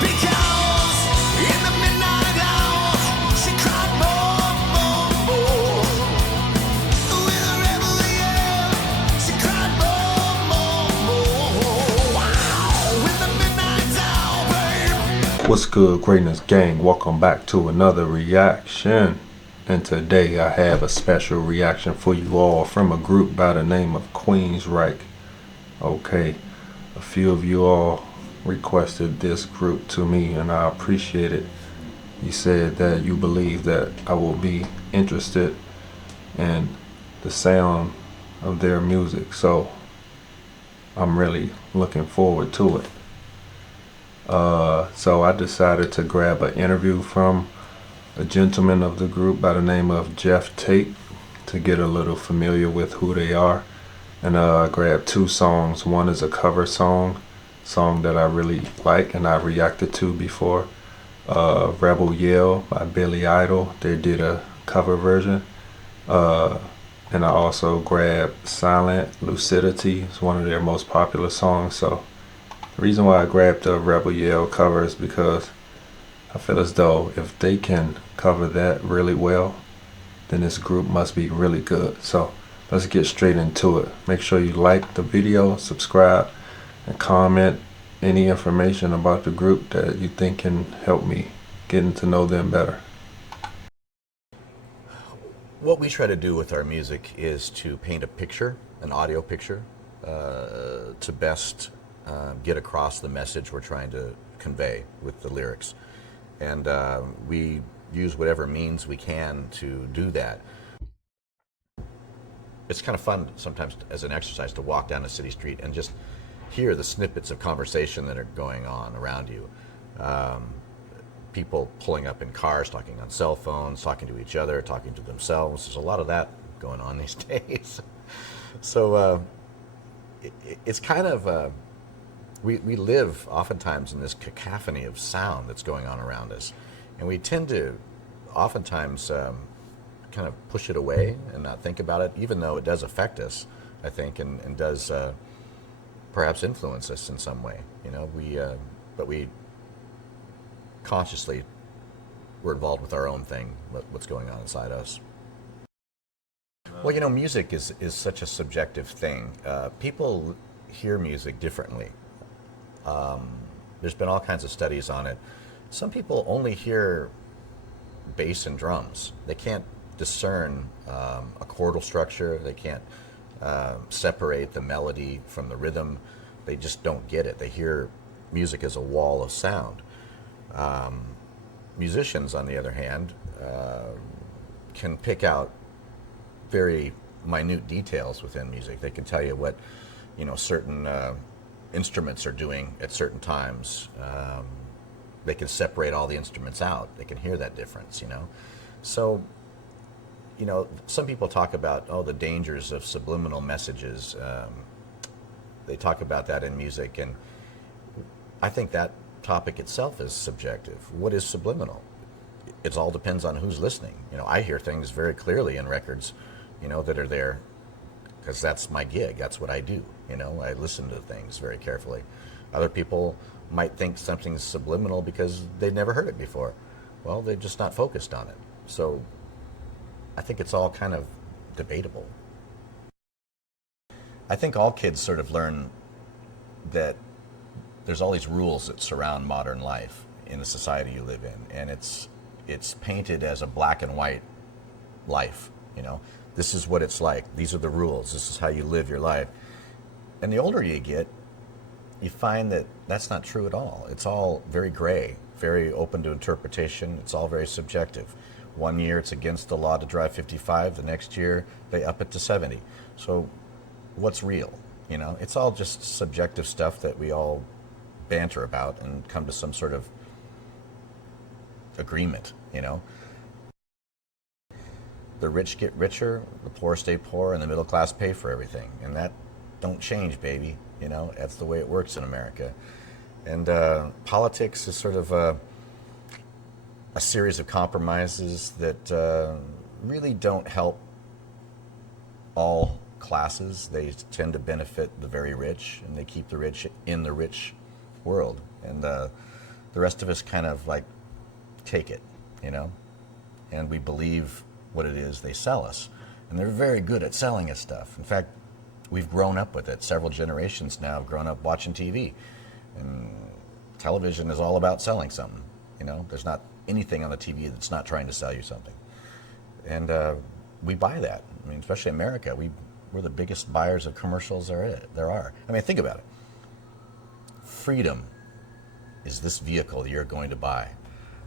Because in the midnight hour, she cried more. With a rebel yell, she cried more. Wow, in the midnight hour, babe. What's good, Greatness Gang? Welcome back to another reaction. And today I have a special reaction for you all from a group by the name of Queensryche. Okay, a few of you all requested this group to me and I appreciate it. You said that you believe that I will be interested in the sound of their music, so I'm really looking forward to it. So I decided to grab an interview from a gentleman of the group by the name of Jeff Tate to get a little familiar with who they are. And I grabbed two songs. One is a cover song that I really like and I reacted to before. Rebel Yell by Billy Idol. They did a cover version. And I also grabbed Silent Lucidity. It's one of their most popular songs. So the reason why I grabbed the Rebel Yell cover is because I feel as though if they can cover that really well, then this group must be really good. So let's get straight into it. Make sure you like the video, subscribe, and comment any information about the group that you think can help me getting to know them better. What we try to do with our music is to paint a picture, an audio picture, to best get across the message we're trying to convey with the lyrics. And we use whatever means we can to do that. It's kind of fun sometimes as an exercise to walk down a city street and just hear the snippets of conversation that are going on around you. People pulling up in cars, talking on cell phones, talking to each other, talking to themselves. There's a lot of that going on these days. So it's kind of, we live oftentimes in this cacophony of sound that's going on around us. And we tend to oftentimes kind of push it away and not think about it, even though it does affect us, I think, and does perhaps influence us in some way. You know, but we consciously, we're involved with our own thing, what's going on inside us. Well, you know, music is such a subjective thing. People hear music differently. There's been all kinds of studies on it. Some people only hear bass and drums. They can't discern a chordal structure. They can't separate the melody from the rhythm. They just don't get it. They hear music as a wall of sound. Musicians, on the other hand, can pick out very minute details within music. They can tell you what, you know, certain instruments are doing at certain times. They can separate all the instruments out. They can hear that difference, you know. So, you know, some people talk about, the dangers of subliminal messages. They talk about that in music, and I think that topic itself is subjective. What is subliminal? It all depends on who's listening. You know, I hear things very clearly in records, you know, that are there because that's my gig. That's what I do. You know, I listen to things very carefully. Other people might think something's subliminal because they've never heard it before. Well, they're just not focused on it. So I think it's all kind of debatable. I think all kids sort of learn that there's all these rules that surround modern life in the society you live in, and it's painted as a black and white life. You know, this is what it's like. These are the rules. This is how you live your life. And the older you get, you find that that's not true at all. It's all very gray, very open to interpretation. It's all very subjective. One year it's against the law to drive 55. The next year they up it to 70. So what's real? You know, it's all just subjective stuff that we all banter about and come to some sort of agreement, you know. The rich get richer, the poor stay poor, and the middle class pay for everything. And that don't change, baby. You know, that's the way it works in America. And politics is sort of a series of compromises that really don't help all classes. They tend to benefit the very rich, and they keep the rich in the rich world. And the The rest of us kind of like take it, you know, and we believe what it is they sell us. And they're very good at selling us stuff. In fact, we've grown up with it. Several generations now have grown up watching TV. And television is all about selling something, you know. There's not anything on the TV that's not trying to sell you something. And we buy that. I mean, especially America, we're the biggest buyers of commercials there are. I mean, think about it. Freedom is this vehicle that you're going to buy.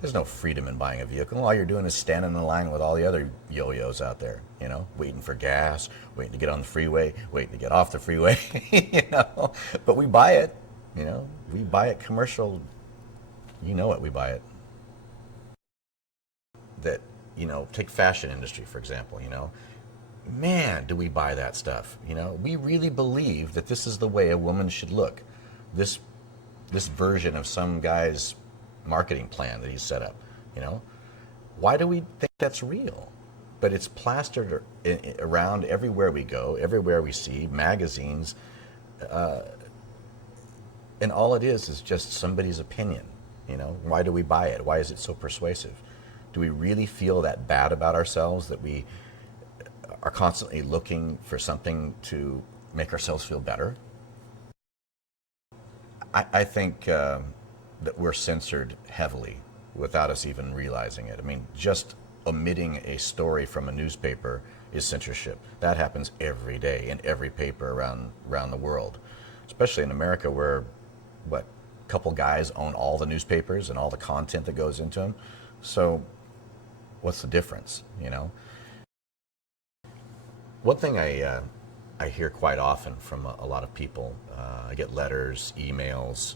There's no freedom in buying a vehicle. All you're doing is standing in line with all the other yo-yos out there, you know, waiting for gas, waiting to get on the freeway, waiting to get off the freeway, you know. But we buy it, you know. We buy it commercial. You know it, we buy it. That, you know, take fashion industry, for example, you know. Man, do we buy that stuff, you know. We really believe that this is the way a woman should look. This version of some guy's marketing plan that he's set up, you know. Why do we think that's real? But it's plastered around everywhere we go, everywhere we see, magazines, and all it is just somebody's opinion, you know. Why do we buy it? Why is it so persuasive? Do we really feel that bad about ourselves that we are constantly looking for something to make ourselves feel better? I think that we're censored heavily without us even realizing it. I mean, just omitting a story from a newspaper is censorship. That happens every day in every paper around the world, especially in America where, a couple guys own all the newspapers and all the content that goes into them. So what's the difference, you know? One thing I hear quite often from a lot of people, I get letters, emails,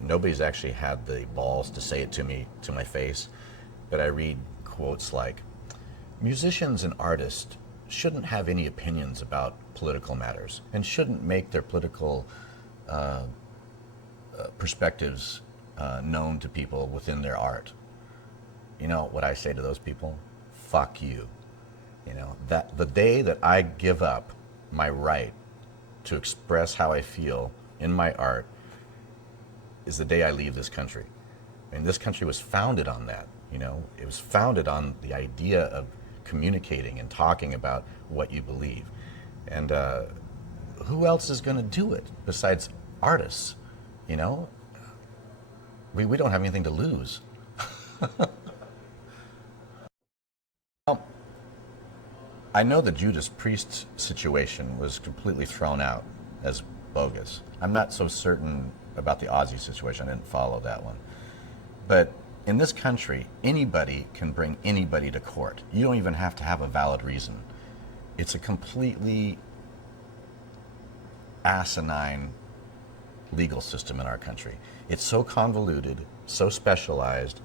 nobody's actually had the balls to say it to me, to my face, but I read quotes like, musicians and artists shouldn't have any opinions about political matters and shouldn't make their political perspectives known to people within their art. You know what I say to those people? Fuck you. You know, that the day that I give up my right to express how I feel in my art is the day I leave this country. I mean, this country was founded on that, you know. It was founded on the idea of communicating and talking about what you believe. And who else is going to do it besides artists, you know? We don't have anything to lose. I know the Judas Priest situation was completely thrown out as bogus. I'm not so certain about the Ozzy situation. I didn't follow that one. But in this country, anybody can bring anybody to court. You don't even have to have a valid reason. It's a completely asinine legal system in our country. It's so convoluted, so specialized,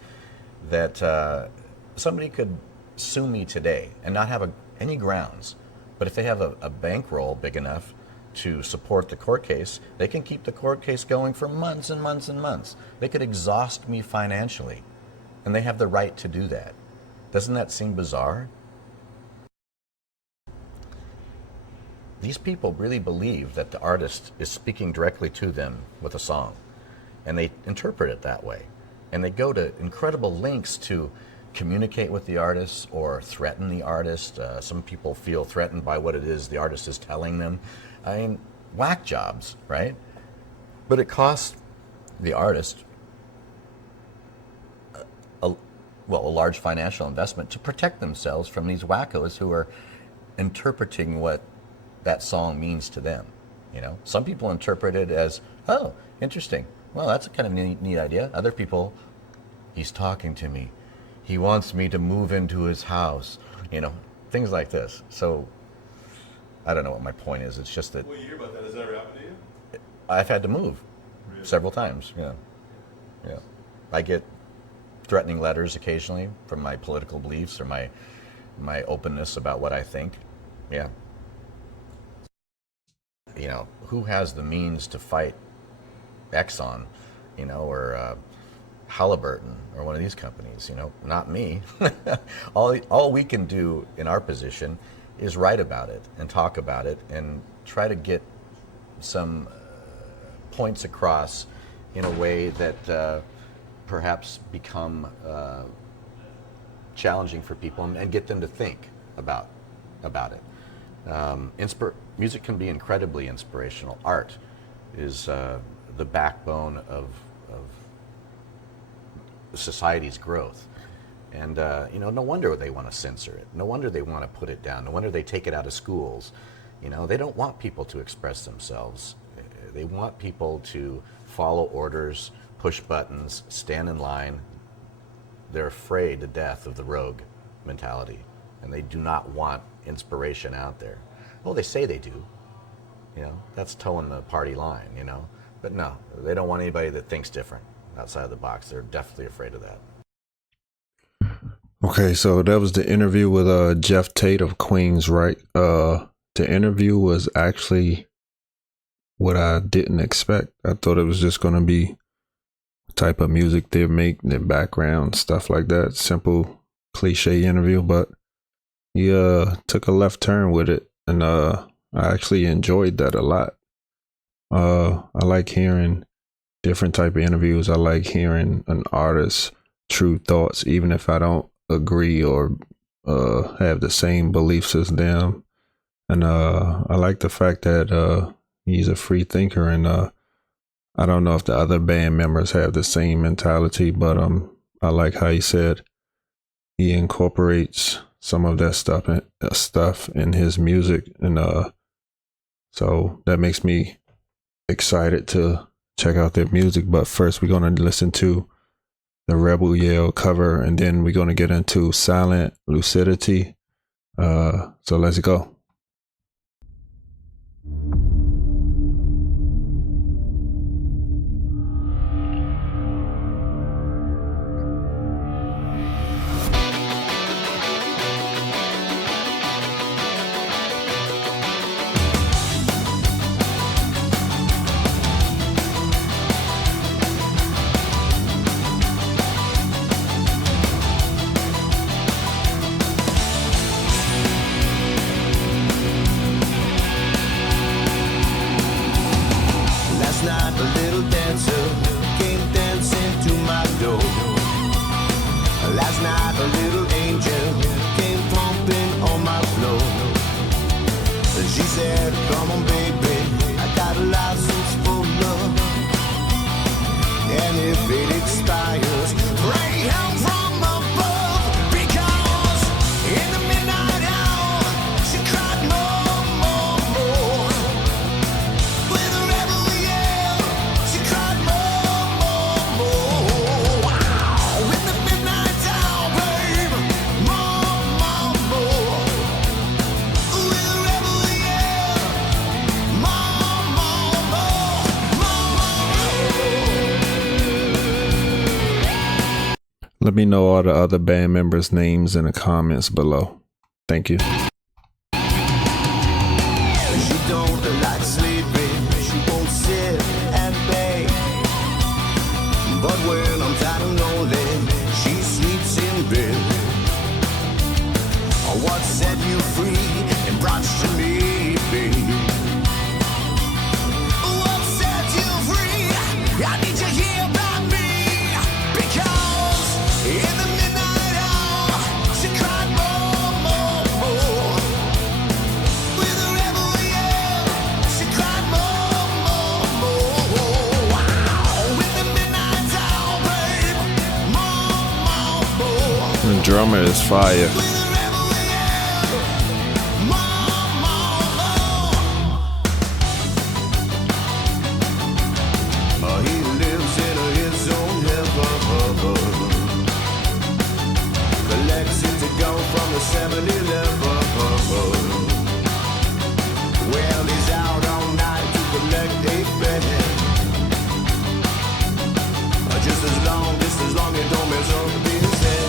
that somebody could sue me today and not have any grounds. But if they have a bankroll big enough to support the court case, they can keep the court case going for months and months and months. They could exhaust me financially, and they have the right to do that. Doesn't that seem bizarre? These people really believe that the artist is speaking directly to them with a song, and they interpret it that way. And they go to incredible lengths to communicate with the artist or threaten the artist. Some people feel threatened by what it is the artist is telling them. I mean, whack jobs, right? But it costs the artist a large financial investment to protect themselves from these wackos who are interpreting what that song means to them. You know, some people interpret it as, oh, interesting. Well, that's a kind of neat idea. Other people, he's talking to me. He wants me to move into his house. You know, things like this. So I don't know what my point is. It's just that. Well, you hear about that. Has that ever happened to you? I've had to move several times. Yeah. I get threatening letters occasionally from my political beliefs or my openness about what I think. Yeah. You know, who has the means to fight Exxon, you know, or Halliburton or one of these companies? You know, not me. All we can do in our position is write about it and talk about it and try to get some points across in a way that perhaps become challenging for people and get them to think about it. Music can be incredibly inspirational. Art is the backbone of society's growth. And no wonder they want to censor it. No wonder they want to put it down. No wonder they take it out of schools. They don't want people to express themselves. They want people to follow orders, push buttons, stand in line. They're afraid to death of the rogue mentality, and they do not want inspiration out there. Well, they say they do. That's towing the party line, But no, they don't want anybody that thinks different outside of the box. They're definitely afraid of that. Okay, so that was the interview with Jeff Tate of Queensryche. The interview was actually what I didn't expect. I thought it was just going to be type of music they make, their background, stuff like that. Simple, cliche interview, but he took a left turn with it, and I actually enjoyed that a lot. I like hearing different type of interviews. I like hearing an artist's true thoughts, even if I don't agree or have the same beliefs as them. And I like the fact that he's a free thinker, and I don't know if the other band members have the same mentality, but I like how he said he incorporates some of that stuff in his music, and so that makes me excited to check out their music. But first, we're gonna listen to the Rebel Yell cover, and then we're gonna get into Silent Lucidity. So let's go. Let me know all the other band members' names in the comments below. Thank you. She don't like sleeping, she won't sit and beg. But when I'm tired and lonely, she sleeps in bed. What set you free and brought you to me, babe? What set you free? I need to hear about me, because in the midnight hour, she cried more. With a rebel yell, she cried more. Wow, in the midnight hour, babe, more. The drummer is fire. With a rebel yell, more. He lives in his own heaven. Collects it to go from the 7-Eleven. Well, he's out all night to collect a fare. Just as long it don't mess up his head.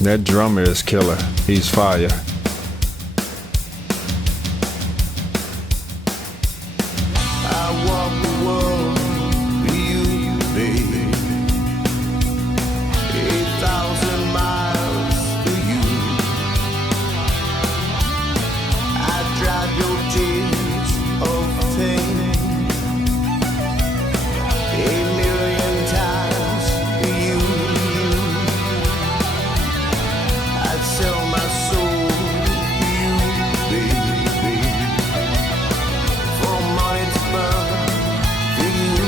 That drummer is killer. He's fire. I walk the world for you, baby. 8,000 miles for you. I drive your tears of pain 8,000,000 times for you. I'd sell my soul for you, baby. For money to burn for you.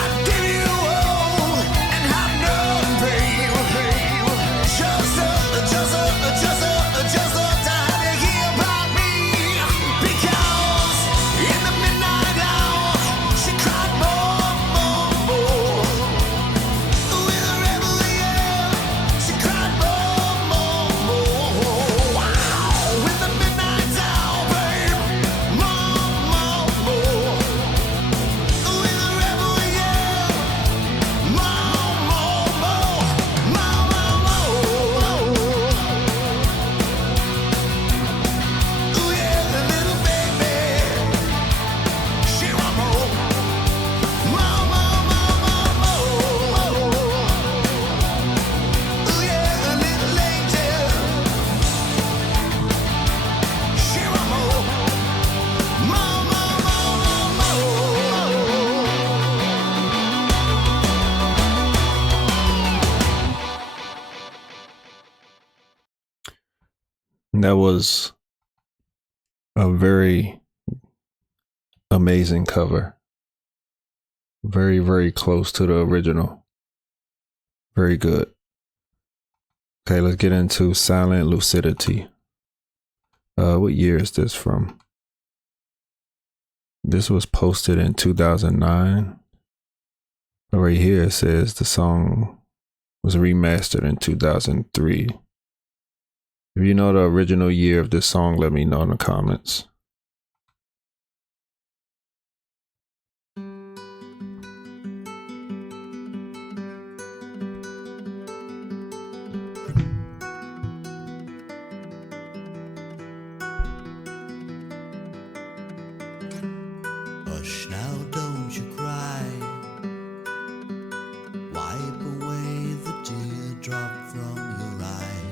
I'd give you all and have none, babe. Just the time to hear about me. Because in the midnight hour, she cried more. With a rebel yell, she cried more. Wow, in the midnight hour, babe, more. With a rebel yell, more. Ooh yeah, little baby, she want more. Ooh yeah, little angel, she want more. That was a very amazing cover. Very, very close to the original. Very good. Okay, let's get into Silent Lucidity. What year is this from? This was posted in 2009. Right here it says the song was remastered in 2003. If you know the original year of this song, let me know in the comments. Hush now, don't you cry. Wipe away the teardrop from your eye.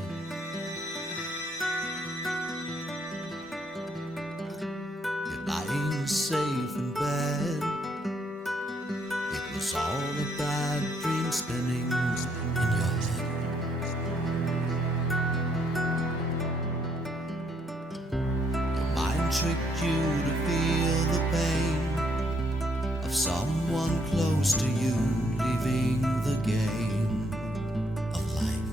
You're lying safe in bed. It was all a bad dream spinning in your head. Your mind tricked you to feel the pain of someone close to you leaving the game of life.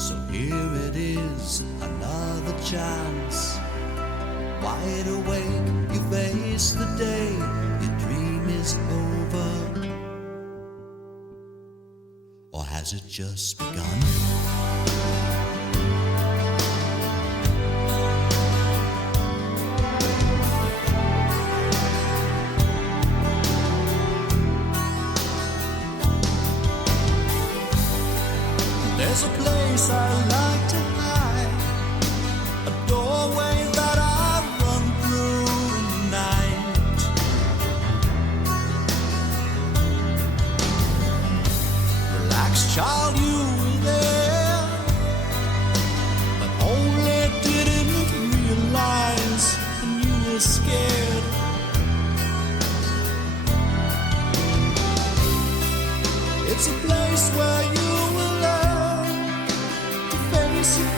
So here it is, another chance. Wide awake, you face the day. Your dream is over, or has it just begun? There's a place I like to hide, a doorway that I run through in the night. Relax, child, you were there, but only didn't realize when you were scared. It's a place where you will learn to face your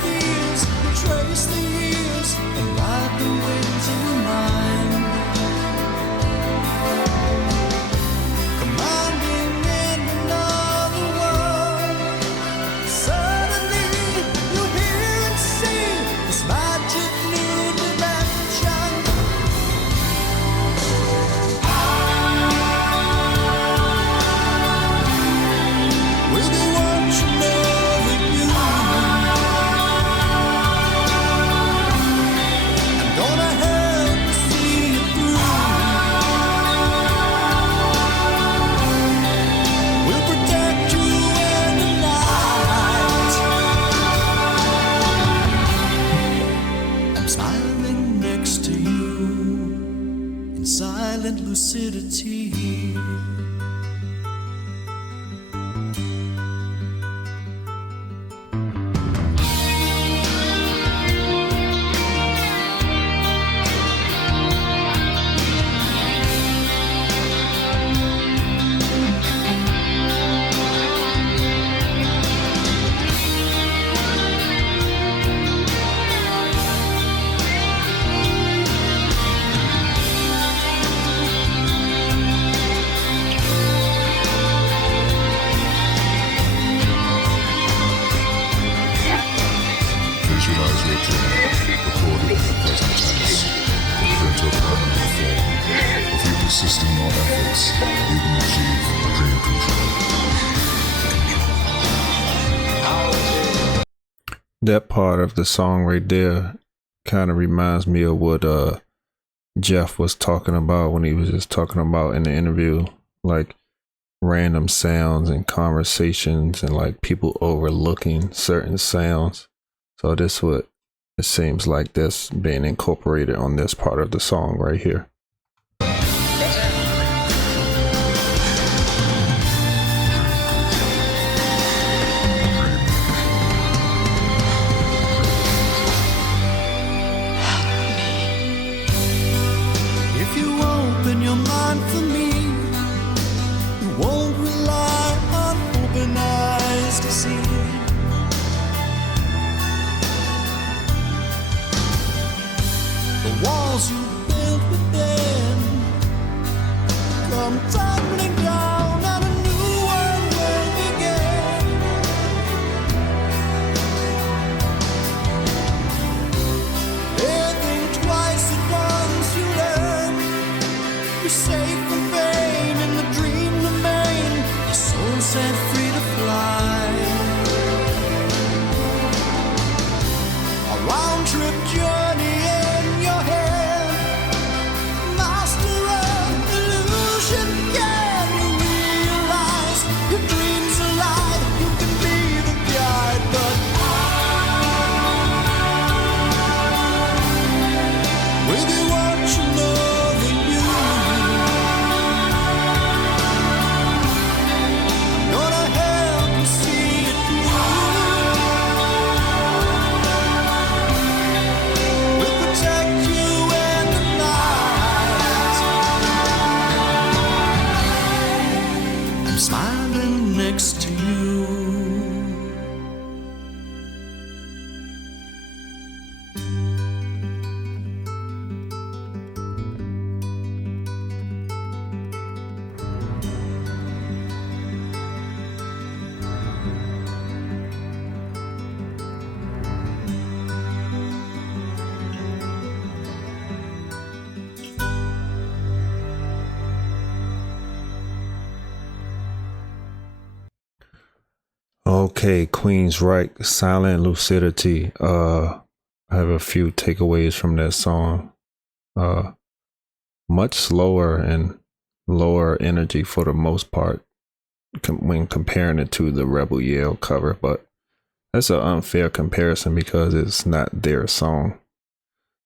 smiling next to you in silent lucidity. Visualize your dream, recorded in the present tense, put it into a permanent form. With your persisting more efforts, you can achieve dream control. That part of the song right there kind of reminds me of what Jeff was talking about when he was just talking about in the interview, like random sounds and conversations and like people overlooking certain sounds. So this what it seems like this being incorporated on this part of the song right here. If you open your mind for me, you won't rely on open eyes to see. The walls you built within come tumbling down and a new one will begin. Living twice at once you learn. You're safe from pain in the dream domain. Your soul set free to fly. A round trip journey in your head. Master of illusion, can you realize your dreams alive? You can be the guide, but with you watching over you, I'm gonna help you see it through. We'll protect you in the night. I'm smiling next to you. Okay, Queensryche, Silent Lucidity. I have a few takeaways from that song. Much slower and lower energy for the most part when comparing it to the Rebel Yell cover, but that's an unfair comparison because it's not their song.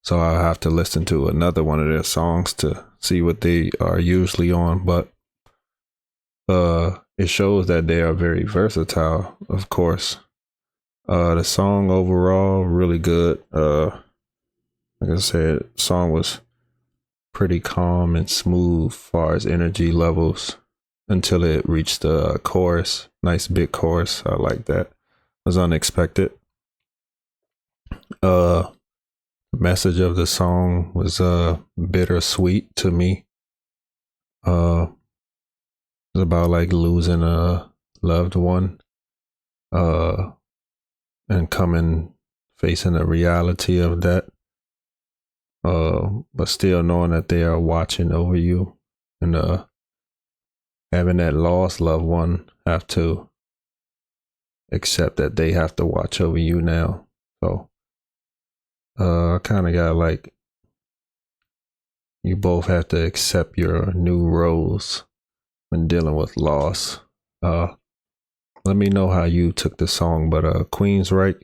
So I'll have to listen to another one of their songs to see what they are usually on, but it shows that they are very versatile, of course. The song overall, really good. Like I said, the song was pretty calm and smooth as far as energy levels until it reached the chorus. Nice big chorus. I like that. It was unexpected. Message of the song was bittersweet to me. It's about like losing a loved one and facing the reality of that, but still knowing that they are watching over you, and having that lost loved one have to accept that they have to watch over you now. So I kind of got like, you both have to accept your new roles when dealing with loss. Let me know how you took the song, but Queensryche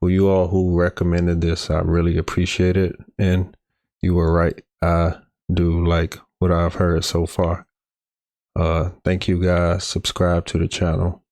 for you all who recommended this, I really appreciate it. And you were right. I do like what I've heard so far. Thank you guys. Subscribe to the channel.